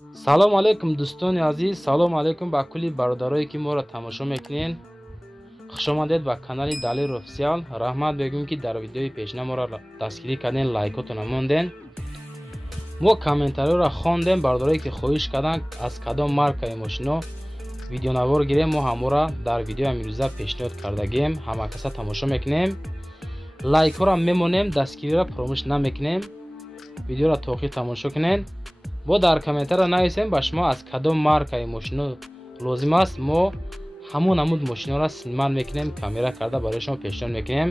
салом алейкум дӯстони азиз, салом алейкум ба кулли бародарое ки моро тамошо мекунед. хушомадед ба канали Далер официал. раҳмат мегӯем ки дар видеои пешина моро дастгирӣ карден, лайкотона монден. мо комментариёро хондем, бародарое ки хоҳиш карданд аз кадом маркаи мошино видеонавор гирем. мо ҳамора дар видеои амирӯза пешниҳод кардагем. ҳама каса тамошо мекунем, лайкҳоро мемонем, дастгириро фаромӯш намекунем. видеоро то охир тамошо кунед. бо дар комментариё нависем ба шумо аз кадом маркаи мошино лозим аст. мо ҳамон намуд мошиноро синман мекунем, камера карда барои шумо пешниҳод мекунем.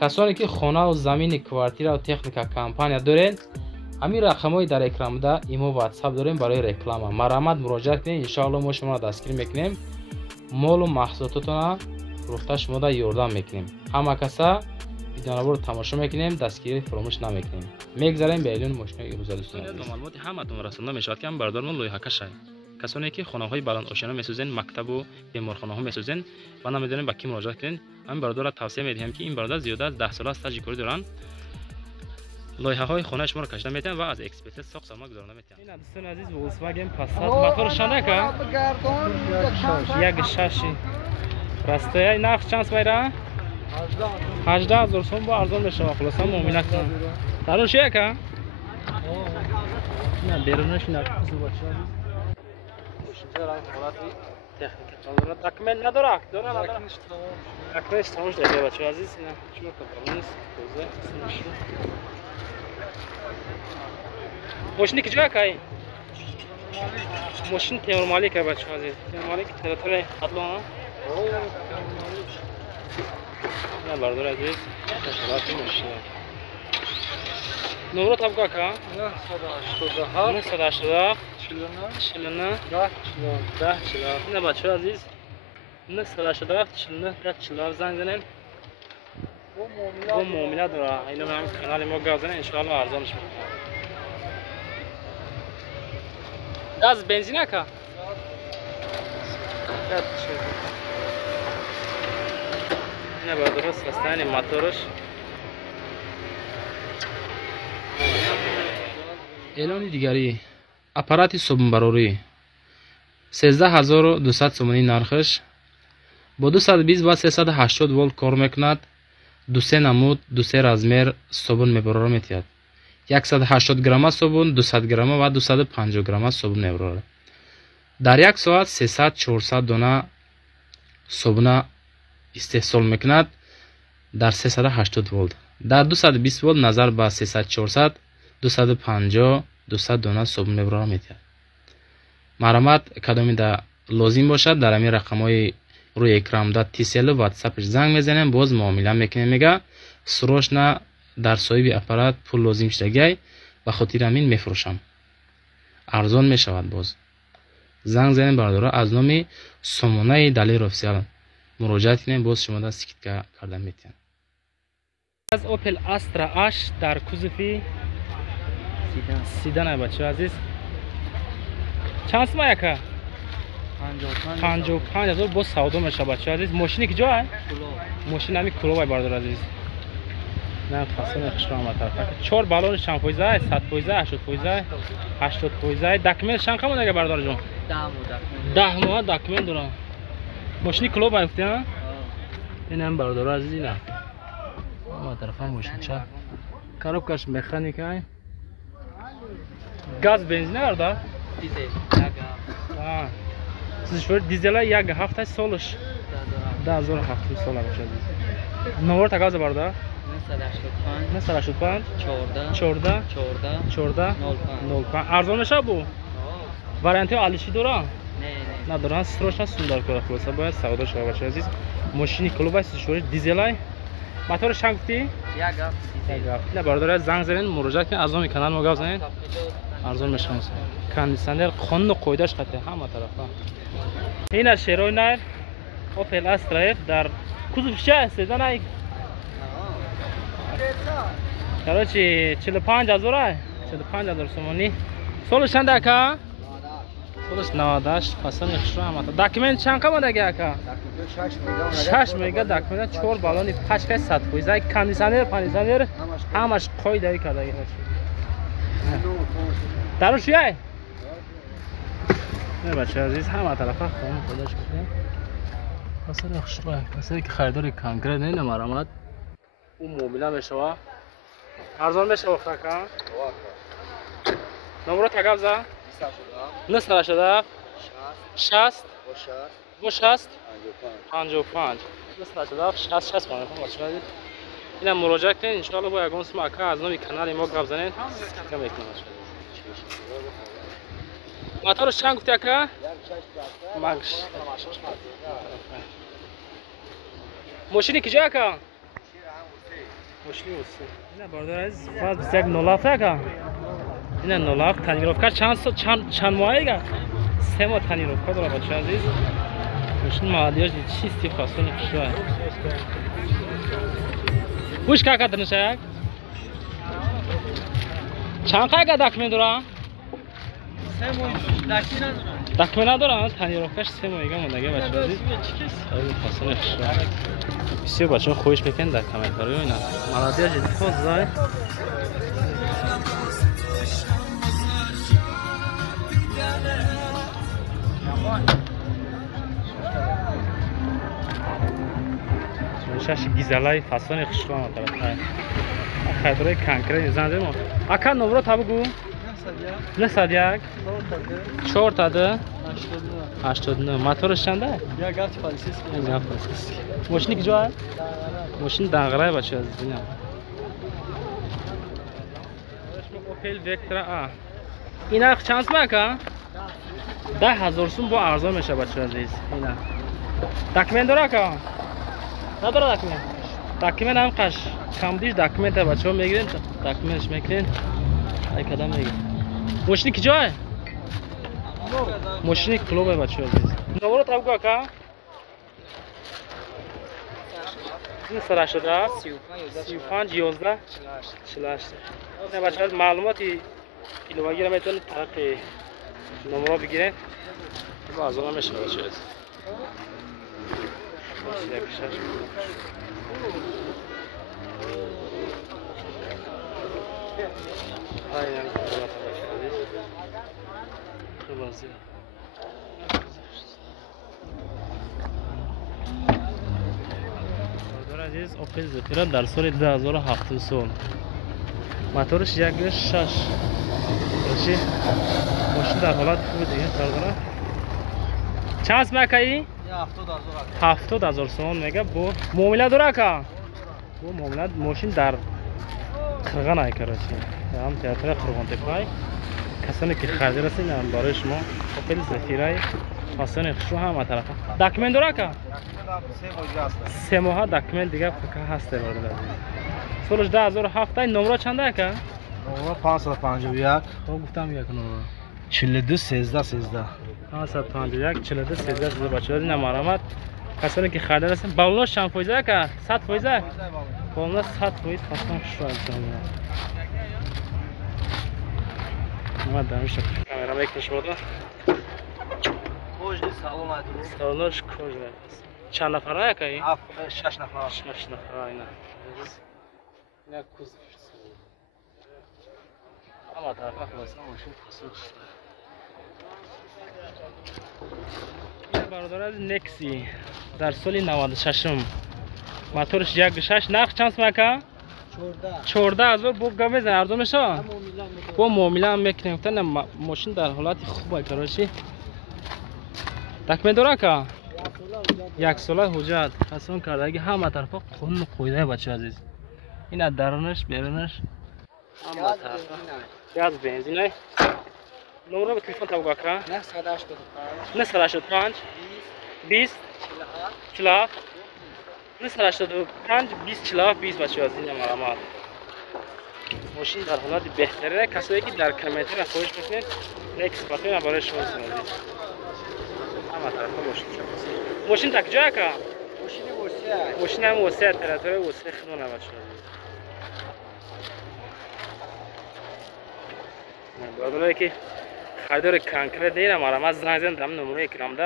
касоне ки хонаву замини, квартираву техника компания доред, ҳамин рақамҳои дар экранда имо ватсап дорем барои реклама. марҳамат, муроҷиат кунед, иншоалло мо шуморо дастгирӣ мекунем, молу маҳсулототона фурӯхта шумода ёрдам мекунем. ҳама каса видеонавор тамошо мекунем, дастгирӣ фаромӯш намекунем. мегзарем ба эълони мошинои имрӯза. дӯстон, маълумоти ҳаматон расонда мешавад ки ҳам бардормо лоиҳакашай. касоне ки хонаҳои баландошина месӯзен, мактабу беморхонаҳо месӯзен ва намедонем ба ки муроҷиат кунем. ҳамин бародарро тавсия медиҳем ки ин бародар зиёда аз 10 сола стажи корӣ доранд. лоиҳаҳои хонаи шуморо кашида метавонанд ва аз экспертиз сохт салмак гузаронда метавонанд. ин дӯстони азиз, Volkswagen Passat моторшон ака 1.6 растояи нарх чанд байра 18000 сом бо арзон мешавад. хулоса муомила кунам. дарун ши ака на берунаш на кузовача документ надорад, документ тамош даде бача азиз, ина чур кабарнист козе синши. Мошини ки ҷоя кай? Мошин Темур Малик бача азиз. Темур Малик телефони адлона. ина бардор азиз. Салати мошин. Номро табга ка? 987 49 10 ина бача азиз. 987 49 10 занг занем. бо муомила дора. ина ҳам канали мо гап занем, иншоалло арзонш мекунем. газ бензин ака? ина бардор состояние моторш. эълони дигарӣ. аппарати собунбарорӣ 13200 сомонӣ нархаш. бо 220 ва 380 волт кор мекунад. 2 намуд, 2 размер собун мебароро метиҳад. 180 грамма собун, 200 грамма ва 250 грамма собун мебарорад. дар 1 соат 300-400 дона собуна истеҳсол мекунад дар 380 волт. дар 220 волт назар ба 300-400 250-200 дона собун мебароро метиҳад. марҳамат, кадомида лозим бошад дар ҳамин рақамҳои рӯи экранда тисел ватсапш занг мезанем, боз муомила мекунем. мега срочно дар соҳиби аппарат пул лозим шудагай, ба хотири ҳамин мефурӯшам, арзон мешавад. боз занг занем бародаро, аз номи сомонаи Далер официал муроҷиат кунем, боз шумо да скидка карда метавонед. аз Opel Astra H дар кузови сидан бача азиз. чанд сомай ака? 55000 боз савдо мешавад бача азиз. мошини ки ҷоя? мошин ҳами куловай бардор азиз. на фасоне хушрама тарафа 4 баллони шампойзай 100%, 80%, 80%. документ шан камон ага бардор ҷон? 10 моҳ документ дорам. мошини куловай гуфтӣ? ин ҳам бардор азиз. ина ма тарафа мошинча коробкаш механикай. газ бензин арда? дизел. сизшвар дизела 1 ҳафта солш. 2007 сола баша азиз. номер тагаз барда? 985 14 14 05. арзон меша бу? варианти алиши дора? не доран. срочно сундар кора хулоса бояд савдо шава баша азиз. мошини клубай сизшвар дизелай. мотор шан гуфти? 1 ҳафта. не бардора занг занен, муроҷиат кунед, аз номи канал мо гап занед. арзон мешавад. кондиционер қонуну қоидаш хате ҳама тарафа. ина шерои найр Opel Astra F дар кузов ча седан ай. короче 45000 45000 сомонӣ. солш чанд ака? солш 98. фасони хушрама. документ чанд камодаги ака? 6 мега документ, 4 баллони пачкай 100%, кондиционер, кондиционер ҳамаш қоидаи кардаги. дарун шуяй? نه بچه عزیز همه طرف خون خودش کنه مثلا خوشبه مثلا که خریدار کانکرت نه مرامت اون موبیلا میشه ارزان میشه وقتا کن نمره تگاب زا نه سر شده 60 و 60 55 نه سر شده 60 55 بچه عزیز اینم مراجعه کنید ان شاء الله با یگان اسم اکا از نوع کانال ما گپ زنید کم میکنه موتورش چند گفتی اکا ماکس ماشینی کجا اکا ماشینی وسی اینا باردار از فاز 21 نولافت اکا اینا نولافت تنیروفکا چند ماهه اگه 3 ماه تنیروفکا داره بچه عزیز ماشین مادیاش چیستی خاصونی شوه Push kakak terus ya. Cangkai gak dakmen dura? Semoy dakmen dura. Dakmen dura, tani rokash semoy ga mondaga bachadi. Ay fasane khshwa. Bisiyor bacha khoyish bekan dar kommentar yo'ina. Maladiya jiddi khozay. شش گیزلای فصل خشکان طرف خیدرای کانکره زنده ما اکا نمره تابگو نه صدیق 4 تاده 89 موتورش چنده یا گاز فالسیس یا فالسیس ماشینی کجا ماشین دنگرای بچه از دینا اوپل وکترا ا اینا چانس ماکا 10000 سوم با ارزان میشه بچه عزیز اینا داکمنت داره کا نداره داکمنت داکمنت هم قش کم دیش داکمنت بچه‌ها میگیرن داکمنتش میکنن ای کدام میگیرن ماشین کجاست ماشین کلوبه بچه‌ها عزیز نمره تابگو کا این سر شده 35 11 48 نه بچه‌ها معلوماتی کیلومتر میتونن طرف نمره بگیرن باز اون میشه بچه‌ها عزیز اوپل زفیرا در سال 2007 سال موتورش 1.6 ماشین در حالت خوبه دیگه سردار چند مکایی 70000 سوم میگه با معامله داره که با معامله ماشین در خرغان ای کراچی هم تئاتر خرغان تپای کسانی که خریده رسیدن برای شما اوپل زفیرای حسن خشو هم طرف داکمنت داره که 3 ماه داکمنت دیگه فکر هست برده سالش 2007 نمره چنده که نمره 551 خب گفتم یک نمره 42 13 13 551 42 13 بچه‌ها این مرامت کسانی که خریده رسن بالونش چند فایده که 100 فایده بالون 100 فایده فصلا شو ما داریم شکل کامera میکنش بود خوش سلام علیکم سالش خوش است چند نفره کی 6 نفر 6 نفره اینا نه کوز اما طرف خلاص ماشین خاصش برادر از نکسی در سال 96 موتورش 1.6 نخ چانس مکا 14000 بو گم بزن ارزون میشه با معامله هم میکنیم گفتن ماشین در حالت خوبه کراچی داکمنت داره که یک ساله حجت حسن کردگی همه طرفا قانون قویده بچه عزیز این از درونش بیرونش همه طرفا گاز بنزینه نمره به تلفن تابگو که 985 20 47 985 20 47 20 بچه از این علامات ماشین در حالت بهتره کسایی که در کامنتر خواهش میکنید نکس باتون برای شما سنوزید همه طرفا ماشین تک جا که ماشین هم وسیع تراتوره وسیع خدونه بچه برادرایی که خریدار کانکرت دیرم مرامت زنگ زدن دم نمره اکرام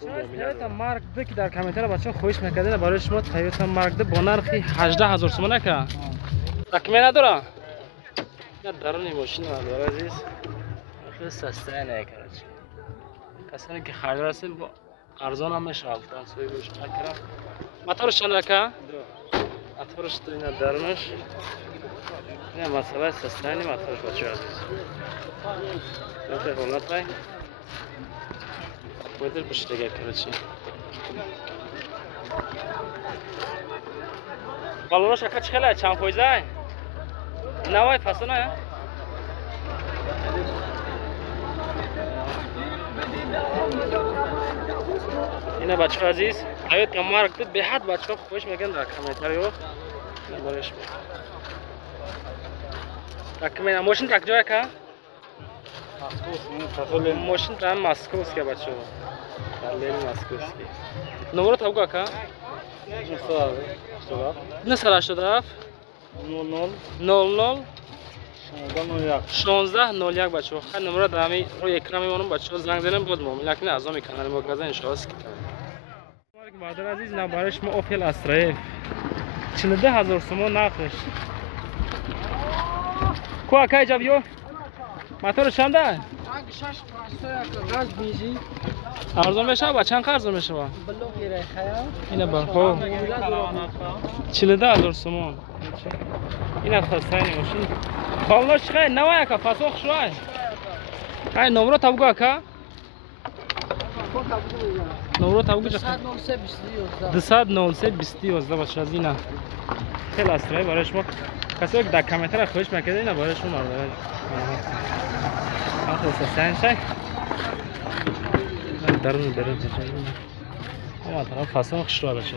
تویوتا مارک ده که در کامنتر بچه خواهش میکردین برای شما تویوتا مارک ده با نرخ 18000 تومان که تکمه نداره نه درونی ماشین نداره عزیز خیلی سسته نه کراچی کسانی که خریدار هستین با ارزان هم میشه البته سوی گوش اکرم موتورش چند که موتورش تو اینا درمش این مسئله سستانی موتورش بچه عزیز نفع حالت های بودر بشتگه کرده چی بالونش اکا چخیله چند پویزه های نوای فصله نه اینا بچه عزیز آیت که مارک بود به حد بچه ها خوش میگن در کمیتر یو نمبرش تکمیل ماشین تک جای که ماشین تام ماسکوس که بچه ها لیل ماسکوس که نمبر تا بگو که نه سر 87 00 1601 بچه ها نمبر دامی روی اکران میمونم بچه ها زنگ زنم بود مهم لیکن از آمی کانال مگازه انشاءالله سکیتم برادر عزیز نبارش ما اوپل استرایف 42000 سومون نخش کو اکای جاب یو موتور چنده ارزان میشه با چند ارزان میشه با اینا برخو 42000 سومون اینا خستانی ماشین بالش چقدر نوای که فسخ شوی های نمره تا بگو که نمره تا بگو 203 باشه از اینا خیلی استرای برای شما کسی که در کامنتر خوش میکنه اینا برای شما مرده آخه سستان شای درون اما طرف فسخ شروع بشه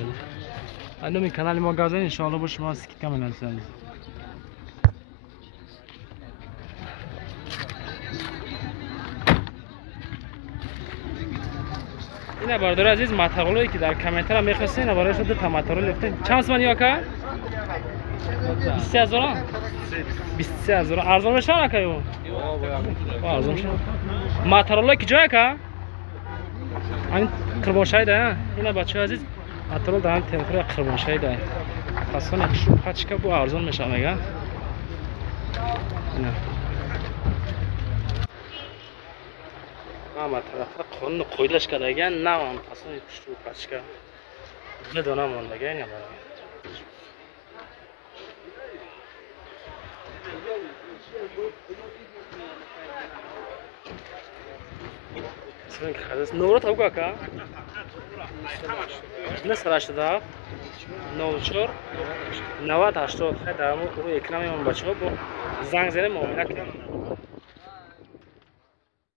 انمی کانال ما گازن ان شاء الله با شما سکی کامل هستند اینا برادر عزیز ماترولایی که در کامنتر هم میخواستین برای شما دو تا ماترول گرفتین چند سومن یا که 23000 23000 ارزان میشه نه که ارزان میشه ماترولایی که جای که این کربونشای ده اینا بچه عزیز ماترول دارن تمپر کربونشای ده اصلا نکشو پچ که بو ارزان میشه میگه اینا ما طرف قانون قویدش کرده گن نه هم اصلا کشو پچ که بدونم مونده اینا برای خلاص نورو تا بگو که نه سر 87 04 90 80 خیلی درمون روی اکرام من بچه ها با زنگ زنه معامله کنم